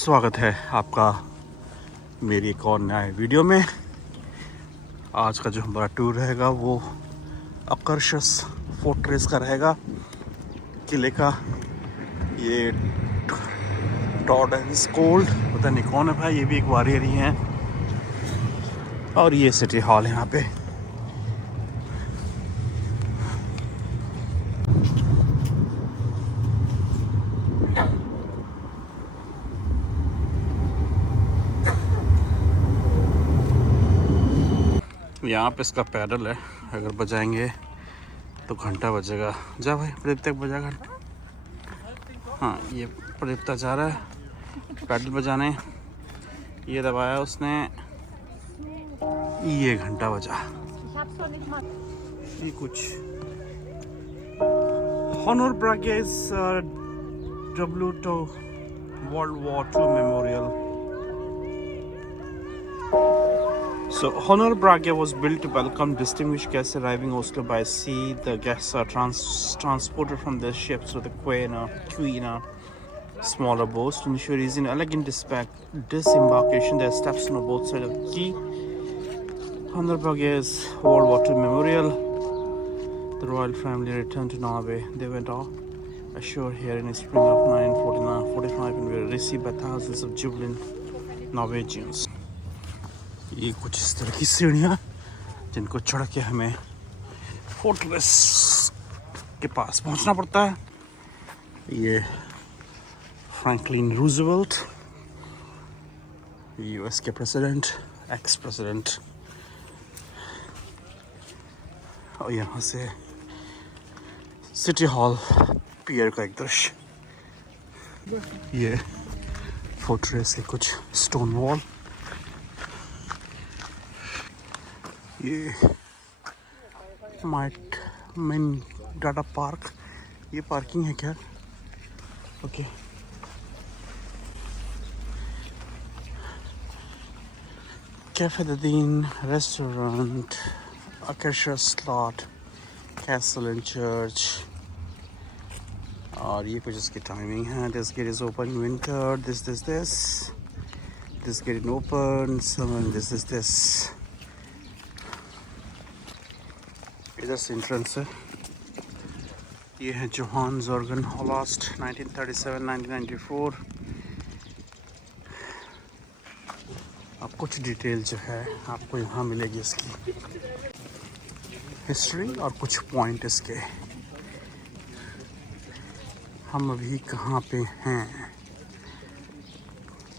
स्वागत है आपका मेरी एक और नए वीडियो में। आज का जो हमारा टूर रहेगा वो अकर्षस फोर्ट्रेस का रहेगा, किले का। ये टॉर्डेंस कोल्ड, पता नहीं कौन है भाई, ये भी एक वॉरियर ही हैं। और ये सिटी हॉल है यहाँ पे। यहाँ पे इसका पैडल है, अगर बजाएंगे तो घंटा बजेगा। जा भाई, प्रदीप तक बजा घंटा। हाँ, ये प्रदीप तक जा रहा है पैडल बजाने। ये दबाया उसने, ये घंटा बजा। ये कुछ Honor ब्रागेस W2 World War II Memorial. So, Honor Brage was built to welcome distinguished guests arriving Oslo by sea. The guests are transported from their ships with a queen, smaller boats to ensure easy and elegant disembarkation. There are steps on both sides of the quay. Honor Brage's World War II Memorial. The royal family returned to Norway. They went ashore here in the spring of 1945 and were received by thousands of jubilant Norwegians. ये कुछ इस तरह की सीढ़ियाँ जिनको चढ़ के हमें फोर्ट्रेस के पास पहुंचना पड़ता है। ये फ्रैंकलिन रूजवेल्ट, यूएस के प्रेसिडेंट, एक्स प्रेसिडेंट। और यहाँ से सिटी हॉल पियर का एक दृश्य। ये फोर्ट्रेस के कुछ स्टोन वॉल। ये मेन डाटा पार्क, ये पार्किंग है क्या? ओके। कैफे द दीन, रेस्टोरेंट, अकेशा स्लॉट, कैसल एंड चर्च। और ये कुछ इसकी टाइमिंग है। This gate is open winter, this gate in open summer, this. इधर से एंट्रेंस है। ये है जोहान जॉर्गन हॉलोस्ट 1937-1994। अब कुछ डिटेल जो है आपको यहाँ मिलेगी इसकी हिस्ट्री और कुछ पॉइंट इसके। हम अभी कहाँ पे हैं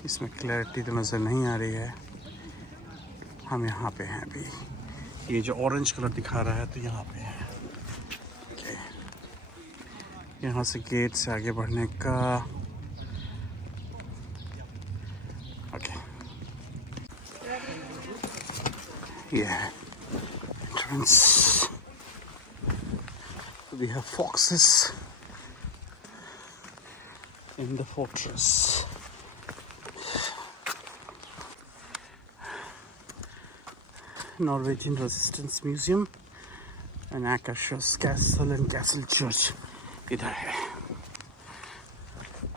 इसमें क्लैरिटी तो नज़र नहीं आ रही है। हम यहाँ पे हैं अभी। ये जो ऑरेंज कलर दिखा रहा है तो यहाँ पे है। ओके, यहाँ से गेट से आगे बढ़ने का। ओके, ये है entrance. We have foxes in the fortress. Norwegian Resistance Museum and Akershus Castle and Castle Church इधर है।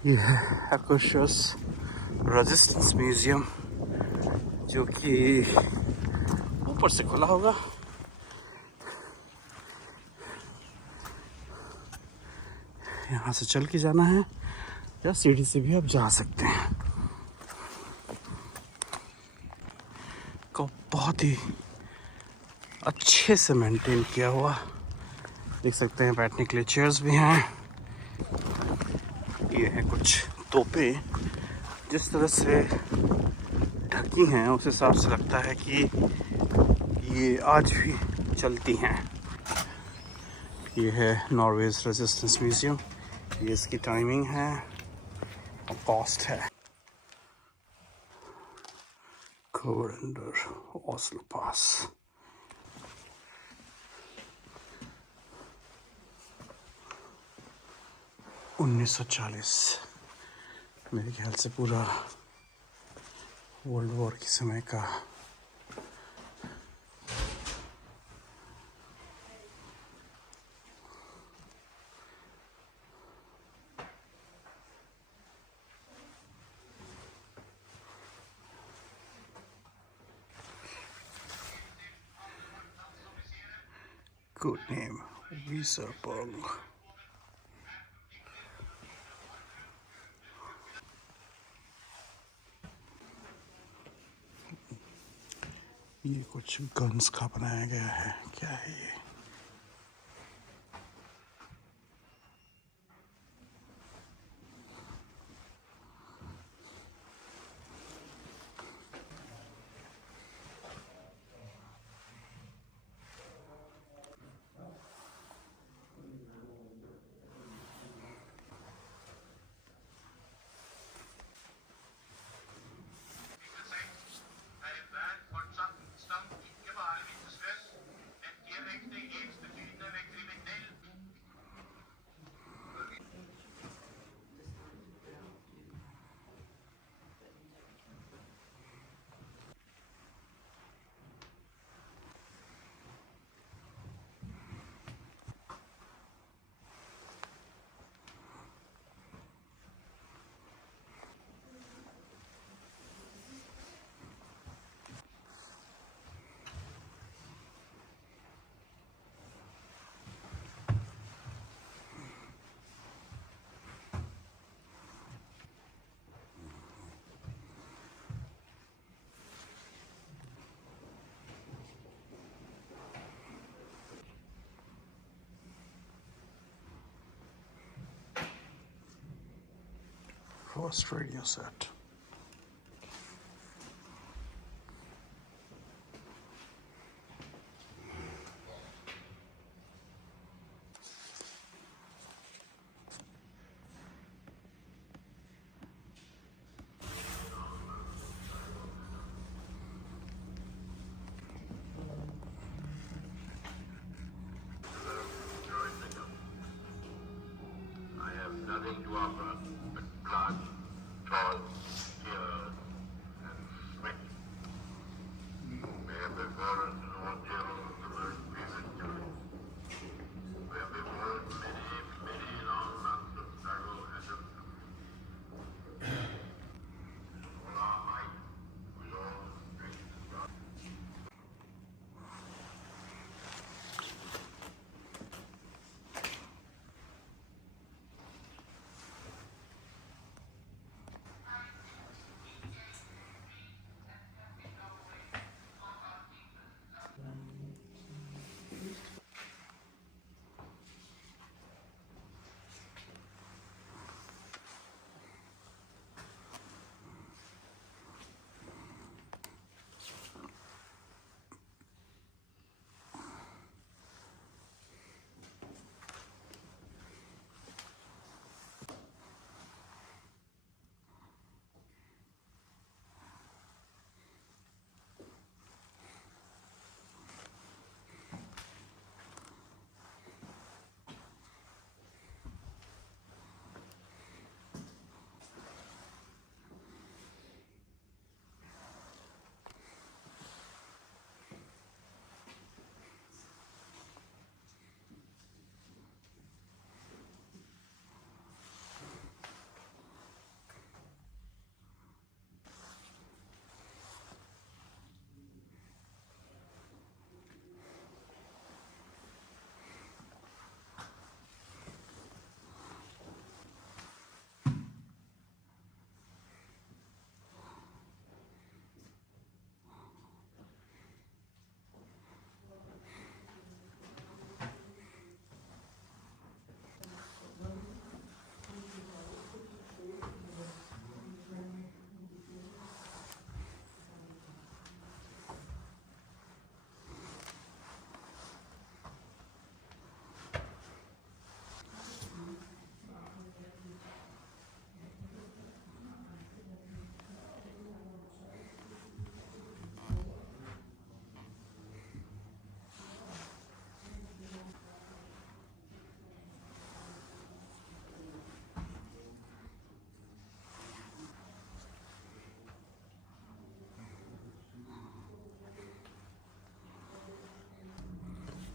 ये है Akershus Resistance Museum, जो कि ऊपर से खुला होगा। यहाँ से चल के जाना है या सीढ़ी से भी आप जा सकते हैं। को बहुत ही अच्छे से मेंटेन किया हुआ, देख सकते हैं। बैठने के लिए चेयर्स भी हैं। ये है कुछ तोपें, जिस तरह से ढकी हैं उस हिसाब से लगता है कि ये आज भी चलती हैं। ये है नॉर्वेज रेजिस्टेंस म्यूजियम। ये इसकी टाइमिंग है और कॉस्ट है। कोरंडर ओस्लो पास। $1940 मेरे ख्याल से पूरा वर्ल्ड वॉर के समय का। Good name, Weserberg. ये कुछ गन्स का बनाया गया है, क्या है ये? First radio set. I have nothing to offer but blood, toil, tears, and sweat. May before us an ordeal of the most premature. Where before us many, many long months of struggle and of all our might, with all the strength of God.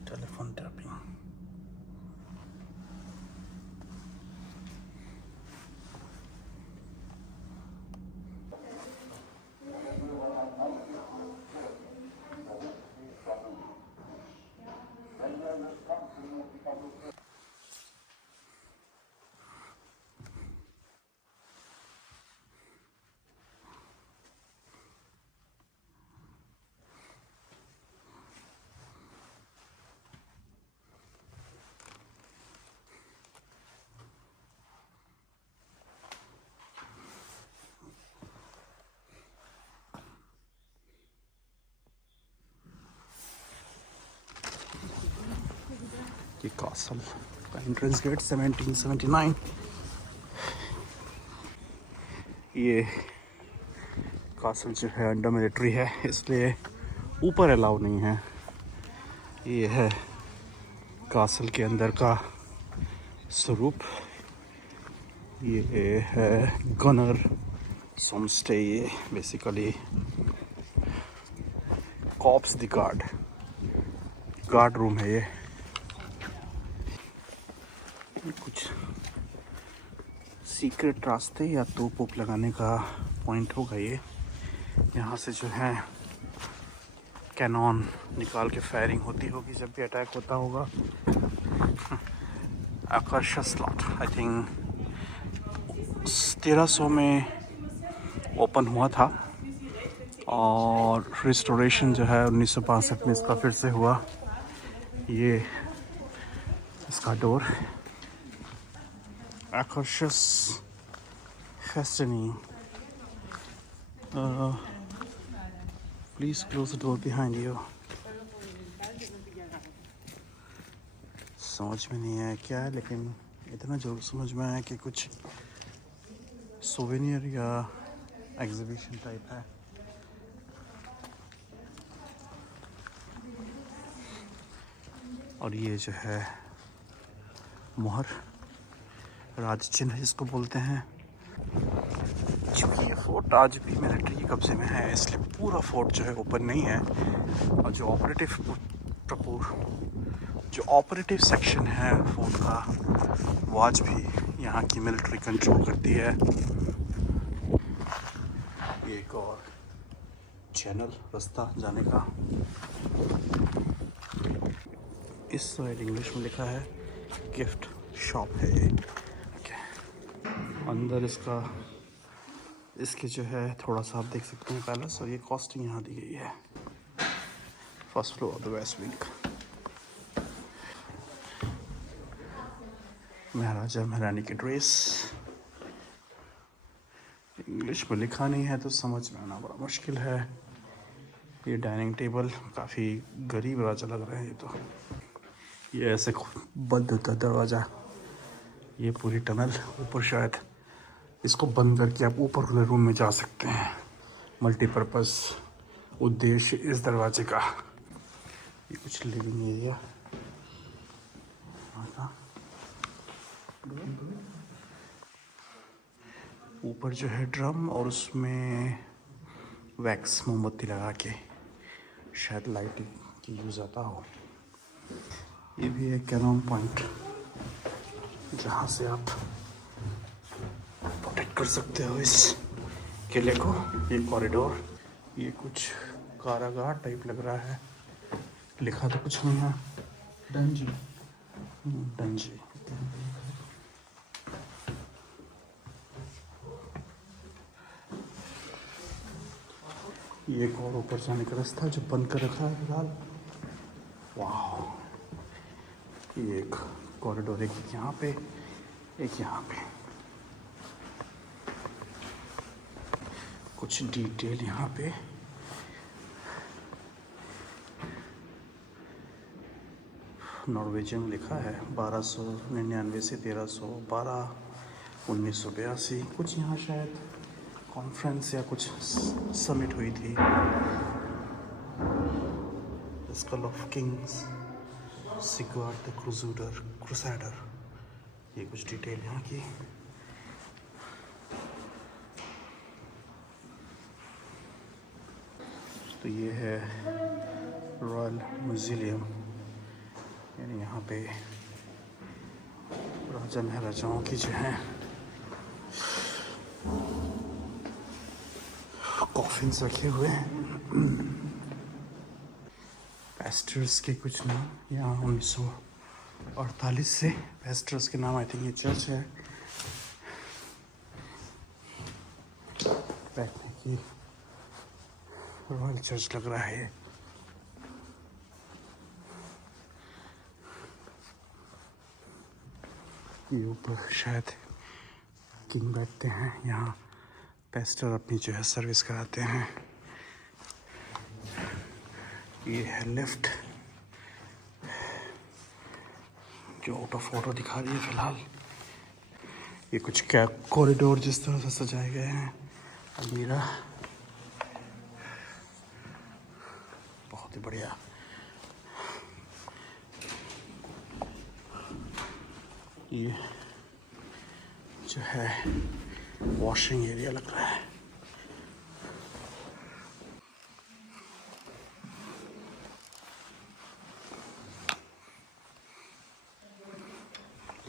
Telephone tapping. ये castle का entrance gate 1779। ये castle जो है under military है, इसलिए ऊपर allow नहीं है। ये है कासल के अंदर का स्वरूप। ये है गनर होमस्टे। ये basically cops the guard room है। ये कुछ सीक्रेट रास्ते या तोप वोप लगाने का पॉइंट होगा ये। यहाँ से जो है कैनॉन निकाल के फायरिंग होती होगी जब भी अटैक होता होगा। आकर्षण स्लॉट आई थिंक 1300 में ओपन हुआ था और रिस्टोरेशन जो है 1962 में इसका फिर से हुआ। ये इसका डोर आकर्षण फेस्टिनी। Please close the door behind you. समझ में नहीं आया क्या है, लेकिन इतना जरूर समझ में आया कि कुछ सोवेनियर या एग्जीबिशन टाइप है। और ये जो है मोहर, राज चिन्ह जिसको बोलते हैं। क्योंकि ये फोर्ट आज भी मिलिट्री के कब्जे में है, इसलिए पूरा फोर्ट जो है ओपन नहीं है। और जो ऑपरेटिव सेक्शन है फोर्ट का, वो आज भी यहाँ की मिलिट्री कंट्रोल करती है। एक और चैनल रास्ता जाने का। इस साइड इंग्लिश में लिखा है गिफ्ट शॉप है ये। अंदर इसके जो है थोड़ा सा आप देख सकते हैं पैलेस, और ये कॉस्टिंग यहाँ दी गई है। First floor of the west wing. महाराजा महारानी की ड्रेस। इंग्लिश में लिखा नहीं है तो समझ में आना बड़ा मुश्किल है। ये डाइनिंग टेबल काफ़ी गरीब राजा लग रहे हैं ये तो। ये ऐसे बंद होता दरवाज़ा। ये पूरी टनल ऊपर, शायद इसको बंद करके आप ऊपर वाले रूम में जा सकते हैं। मल्टीपर्पज़ उद्देश्य इस दरवाजे का। ये कुछ लिविंग एरिया। ऊपर जो है ड्रम, और उसमें वैक्स मोमबत्ती लगा के शायद लाइटिंग की यूज़ आता हो। ये भी एक कैनॉन पॉइंट जहाँ से आप प्रोटेक्ट कर सकते हो इस किले को। ये कॉरिडोर, ये कुछ कारागार टाइप लग रहा है। लिखा तो कुछ नहीं है। डंजी। ये एक और ऊपर जाने का रास्ता जो बंद कर रखा है फिलहाल। वाह, ये एक कॉरिडोर, एक यहाँ पे, एक यहाँ पे। कुछ डिटेल यहाँ पे। नॉर्वेजियन लिखा है 1299 से 1312, 1982। कुछ यहाँ शायद कॉन्फ्रेंस या कुछ समिट हुई थी। Skull of kings, Sigvard the crusader. ये कुछ डिटेल यहाँ की। तो ये है रॉयल म्यूजियम, यानी यहाँ पे राजा महाराजाओं की जो है कॉफिन्स रखे हुए हैं। पेस्टर्स के कुछ नाम यहाँ 1948 से पेस्टर्स के नाम। आई थिंक ये चर्च है। बैठने की रॉयल चर्च लग रहा है। ये ऊपर शायद किंग बैठते हैं। यहाँ पेस्टर अपनी जो है सर्विस कराते हैं। ये है लिफ्ट। जो आउट ऑफ फोटो दिखा रही है फिलहाल। ये कुछ कैब कॉरिडोर जिस तरह से सजाए गए हैं अलमीरा, बहुत ही बढ़िया। ये जो है वॉशिंग एरिया लग रहा है।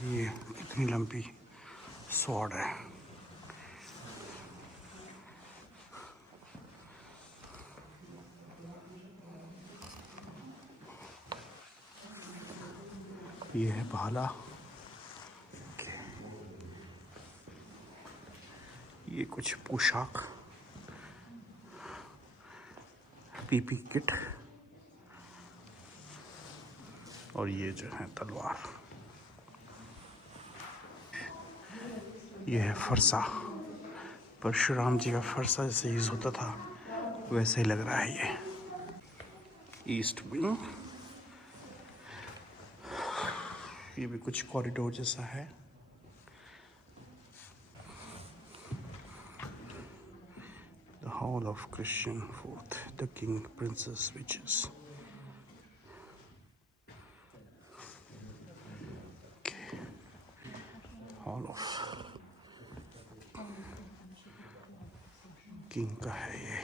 ये कितनी लंबी स्वॉर्ड है। ये है भाला। ये कुछ पोशाक, पीपी किट, और ये जो है तलवार। ये है फरसा, परशुराम जी का फरसा जैसे यूज होता था वैसे ही लग रहा है ये। ईस्ट विंग, ये भी कुछ कॉरिडोर जैसा है। The Hall of Christian Fourth, the King, Princess, Witches. Okay. Hall of King का है ये।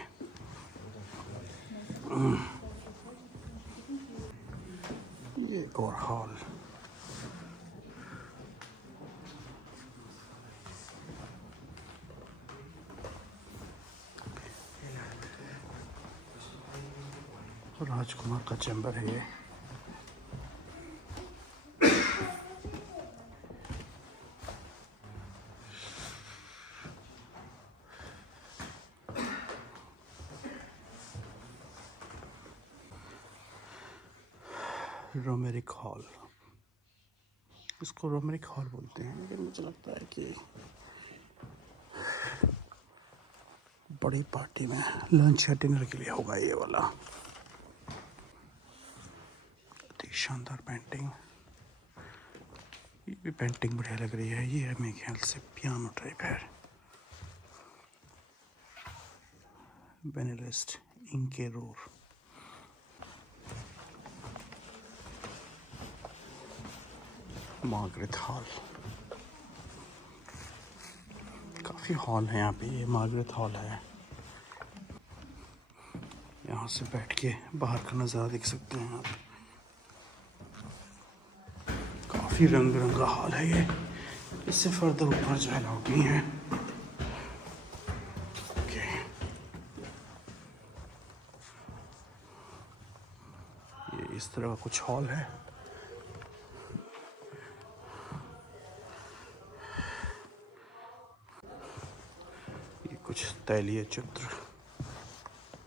ये एक और हॉल। राजकुमार का चैम्बर है ये। रोमेरिक हॉल, इसको रोमेरिक हॉल बोलते हैं, लेकिन मुझे लगता है कि बड़ी पार्टी में लंच या डिनर के लिए होगा ये वाला। अति शानदार पेंटिंग, ये भी पेंटिंग बढ़िया लग रही है। ये मेरे ख्याल से पियानो टाइप है। बेनेलिस्ट इंकेरोर, मार्गरेट हॉल। काफ़ी हॉल है यहाँ पे। ये मार्गरेट हॉल है। यहाँ से बैठ के बाहर का नज़ारा देख सकते हैं आप। काफ़ी रंग बिरंगा हॉल है ये। इससे फर्दर ऊपर जो है अलाउड नहीं है। ओके, ये इस तरह का कुछ हॉल है। कुछ तैलीय चित्र,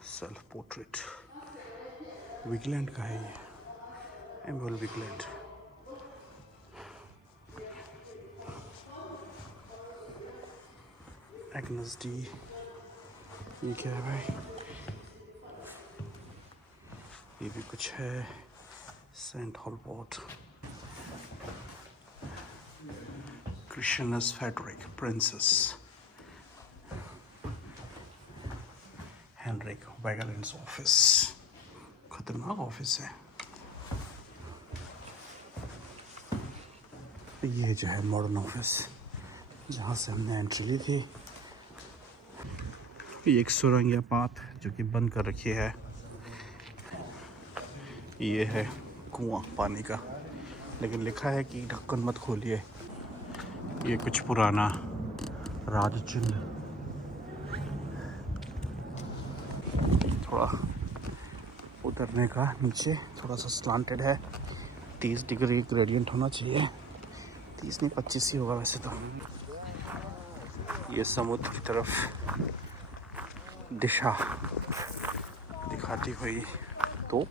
सेल्फ पोर्ट्रेट। विगलैंड का है ये, एम्बल विगलैंड। एग्नेस डी, ये क्या है भाई? ये भी कुछ है। Saint Hallvard, Christians Frederick, princess Henrik वैगलैंड्स ऑफिस। खतरनाक ऑफिस है। ये जो है मॉडर्न ऑफिस, जहाँ से हमने एंट्री ली थी। ये एक सुरंग या पाथ जो कि बंद कर रखी है। ये है कुआं पानी का, लेकिन लिखा है कि ढक्कन मत खोलिए। ये कुछ पुराना राज चिन्ह, थोड़ा उतरने का नीचे थोड़ा सा स्लांटेड है। 30 डिग्री ग्रेडियंट होना चाहिए। 30 नहीं 25 ही होगा वैसे तो। ये समुद्र की तरफ दिशा दिखाती हुई तोप।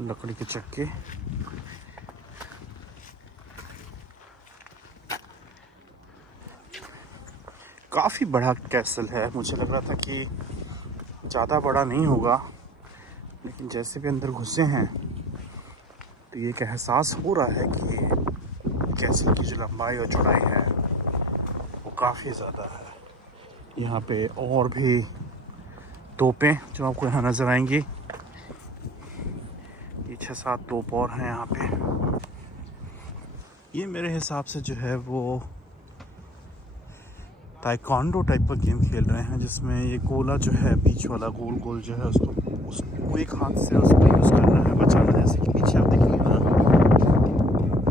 लकड़ी के चक्के। काफ़ी बड़ा कैसल है। मुझे लग रहा था कि ज़्यादा बड़ा नहीं होगा, लेकिन जैसे भी अंदर घुसे हैं तो ये एक एहसास हो रहा है कि कैसल की जो लंबाई और चौड़ाई है वो काफ़ी ज़्यादा है। यहाँ पे और भी तोपें जो आपको यहाँ नज़र आएंगी, ये 6-7 तोप और हैं यहाँ पे। ये मेरे हिसाब से जो है वो ताइक्वांडो टाइप का गेम खेल रहे हैं, जिसमें ये गोला जो है बीच वाला गोल गोल जो है उसको एक हाथ से उसको यूज़ करना है बचाना है, जैसे कि पीछे आप देखेंगे ना,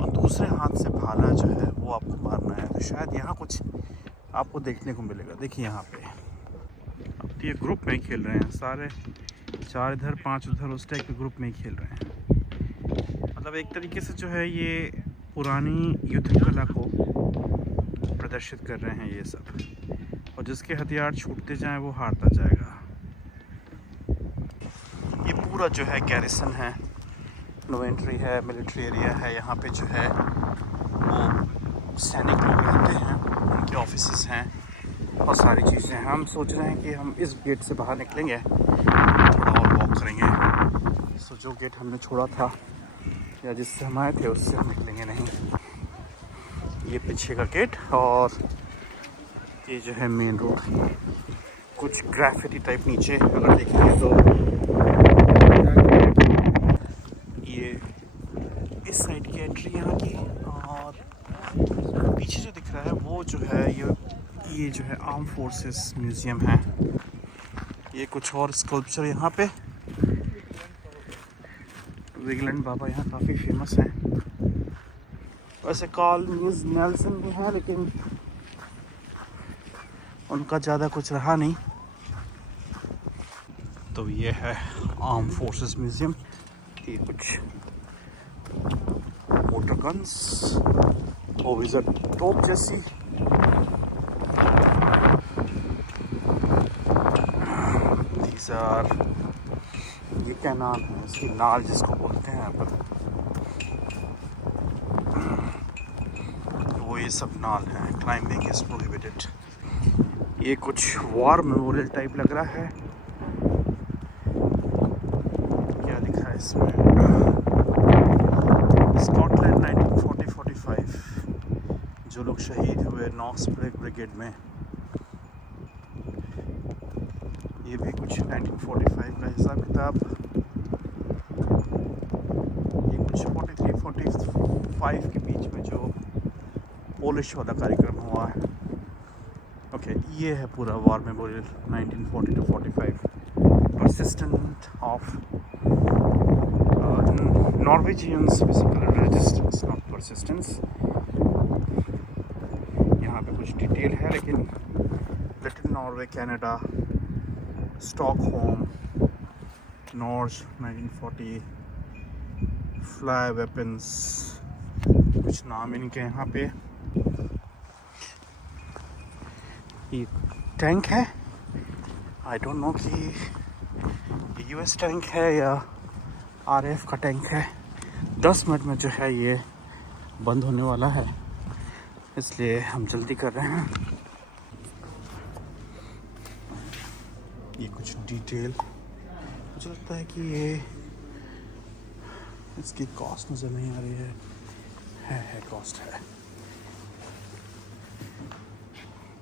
और दूसरे हाथ से भाला जो है वो आपको मारना है। तो शायद यहाँ कुछ आपको देखने को मिलेगा। देखिए यहाँ पे अब तो ये ग्रुप में ही खेल रहे हैं सारे, 4 इधर 5 उधर, उस टाइप के ग्रुप में ही खेल रहे हैं। मतलब एक तरीके से जो है ये पुरानी युद्ध कला को प्रदर्शित कर रहे हैं ये सब, और जिसके हथियार छूटते जाएं वो हारता जाएगा। ये पूरा जो है गैरिसन है, नो एंट्री है, मिलिट्री एरिया है। यहाँ पे जो है वो सैनिक लोग रहते हैं, उनके ऑफिसेस हैं, बहुत सारी चीज़ें हैं। हम सोच रहे हैं कि हम इस गेट से बाहर निकलेंगे, थोड़ा और वॉक करेंगे। सो जो गेट हमने छोड़ा था या जिससे हम आए थे उससे हम निकलेंगे नहीं। ये पीछे का गेट और ये जो है मेन रोड। कुछ ग्राफिटी टाइप नीचे अगर देखेंगे तो ये इस साइड की एंट्री यहाँ की, और पीछे जो दिख रहा है वो जो है ये जो है आर्म फोर्सेस म्यूज़ियम है। ये कुछ और स्कल्पचर यहाँ पे, विगलैंड बाबा यहाँ काफ़ी फेमस हैं। वैसे कार्ल नेल्सन भी हैं, लेकिन उनका ज़्यादा कुछ रहा नहीं। तो ये है आर्म फोर्सेस म्यूज़ियम। ये कुछ मोटर गन्स, होविज़र तोप जैसी, सर ये क्या नाम है इसकी, नाल जिसको बोलते हैं यहाँ पर, वो ये सब नाल है। Climbing is prohibited. ये कुछ वॉर मेमोरियल टाइप लग रहा है। क्या लिखा है इसमें, स्कॉटलैंड 1940-45, जो लोग शहीद हुए नॉक्स ब्रिगेड में। ये भी कुछ 1945 का हिसाब किताब। ये कुछ 43-45 के बीच में जो पोलिश वाला कार्यक्रम हुआ है। ओके, ये है पूरा war memorial 1940-45, persistent of Norwegians physical resistance, not persistence. यहाँ पे कुछ डिटेल है, लेकिन little Norway, Canada, Stockholm, Norge 1940, fly weapons, कुछ नाम इनके यहाँ पे। ये टैंक है, आई डोंट नो कि यूएस टैंक है या आरएफ का टैंक है। 10 मिनट में जो है ये बंद होने वाला है, इसलिए हम जल्दी कर रहे हैं। ये कुछ डिटेल, मुझे लगता है कि ये इसकी कॉस्ट नज़र नहीं आ रही है कॉस्ट है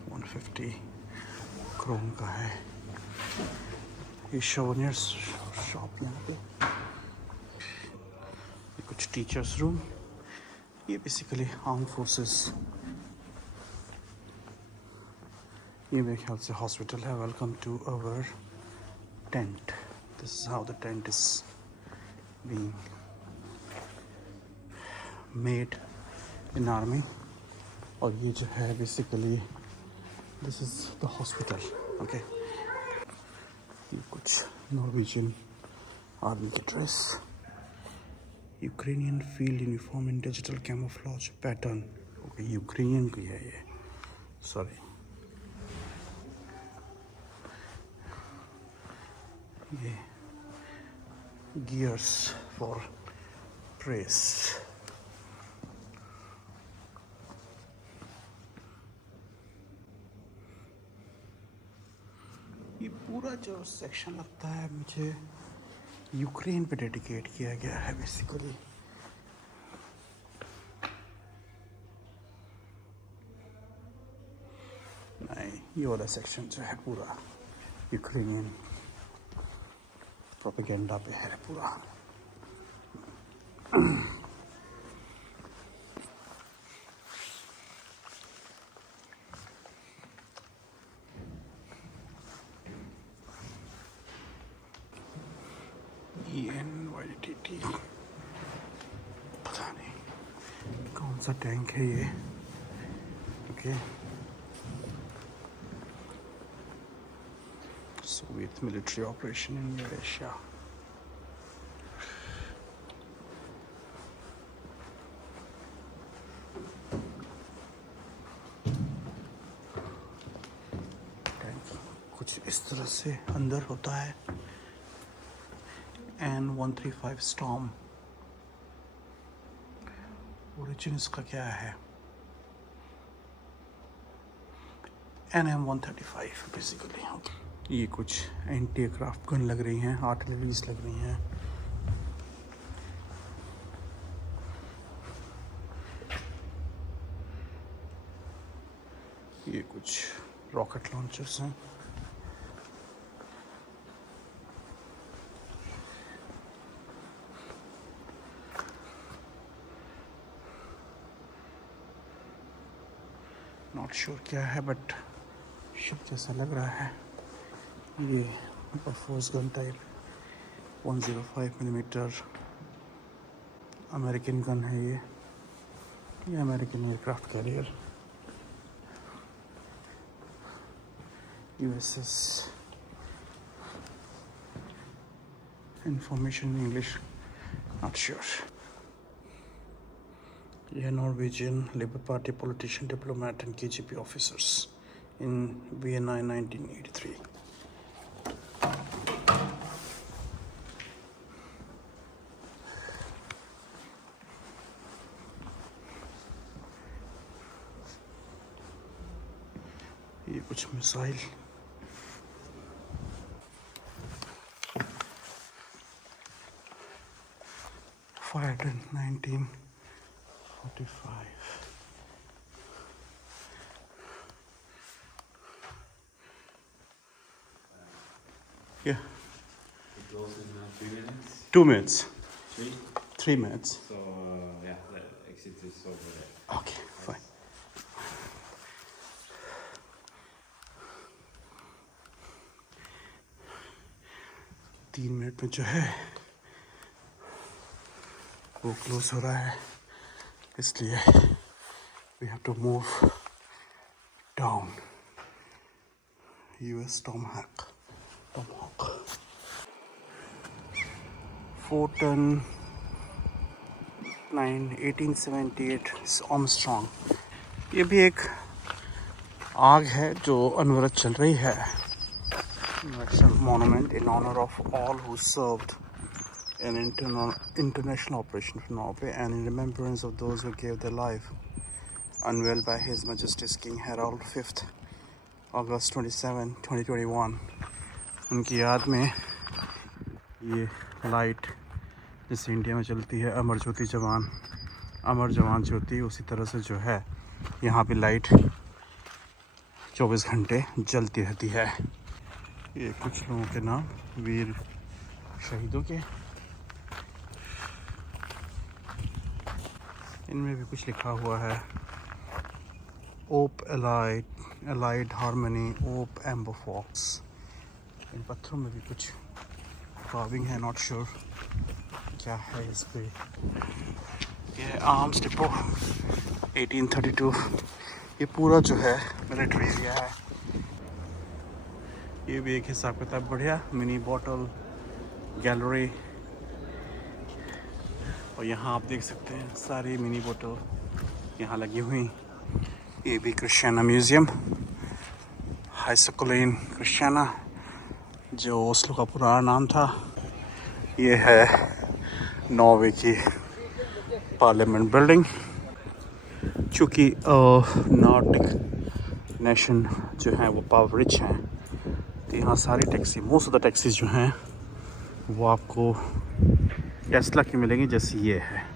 150 क्रोन का है। ये शोनियर शॉप यहाँ पे। ये कुछ टीचर्स रूम, ये बेसिकली आर्म फोर्सेस, ये मेरे ख्याल से हॉस्पिटल है। Welcome to our tent, this is how the tent is being made in army. और ये जो है basically this is the hospital. Okay, ये कुछ नॉर्वेजियन आर्मी की dress, Ukrainian field uniform in digital camouflage pattern. Okay, Ukrainian की है ये, सॉरी। ये गियर्स फॉर प्रेस। ये ये पूरा जो सेक्शन लगता है मुझे यूक्रेन पे डेडिकेट किया गया है बेसिकली। नहीं, ये वाला सेक्शन जो है पूरा यूक्रेनियन प्रोपेगेंडा पे है पूरा। ENYTT, पता नहीं कौन सा टैंक है ये। Okay, Soviet military operation in Eurasia. Tank कुछ इस तरह से अंदर होता है। N135 Storm, ओरिजिन इसका क्या है? NM135 basically. ये कुछ एंटी एयरक्राफ्ट गन लग रही हैं, आर्टिलरीज लग रही हैं। ये कुछ रॉकेट लॉन्चर्स हैं। नॉट श्योर क्या है, बट शिप जैसा लग रहा है। ये Bofors gun type 105 millimetre American gun है ये American aircraft carrier USS। Information in English, not sure. यह Norwegian Labour Party politician, diplomat and KGB officers in Vienna in 1983। ये कुछ missile. Fired in 1945। Yeah. It goes in 3 minutes. 2 minutes. 3. 3 minutes. So yeah, the exit is over there. Okay, fine. तीन minute में जो है वो close हो रहा है, इसलिए we have to move down. US Tomahawk 1878 Armstrong. ये भी एक आग है जो अनवरत चल रही है। National monument in honor of all who served in international operation for Norway and in remembrance of those who gave their life, unveiled by His Majesty's King Harald V, August 27, 2021। उनकी याद में ये लाइट जैसे India में चलती है अमर ज्योति जवान, अमर जवान ज्योति, उसी तरह से जो है यहाँ पे लाइट 24 घंटे जलती रहती है। ये कुछ लोगों के नाम वीर शहीदों के, इनमें भी कुछ लिखा हुआ है। ओप एलाइड हार्मनी, ओप एम्बर फॉक्स। इन पत्थरों में भी कुछ कार्विंग है, नॉट श्योर क्या है इस पे। ये आर्म्स डिपो 1832। ये पूरा जो है मिलिट्री एरिया है। ये भी एक हिसाब किताब बढ़िया मिनी बॉटल गैलरी, और यहाँ आप देख सकते हैं सारी मिनी बोतल यहाँ लगी हुई। ये भी क्रिश्चियाना म्यूज़ियम, हाइसकुलेन क्रिश्चियाना, जो ओस्लो का पुराना नाम था। ये है नॉर्वे की पार्लियामेंट बिल्डिंग। चूँकि नॉर्डिक नेशन जो हैं वो पावर रिच हैं, तो यहाँ सारी taxi, most of the taxis जो हैं वो आपको टेस्ला की मिलेंगी, जैसी ये है।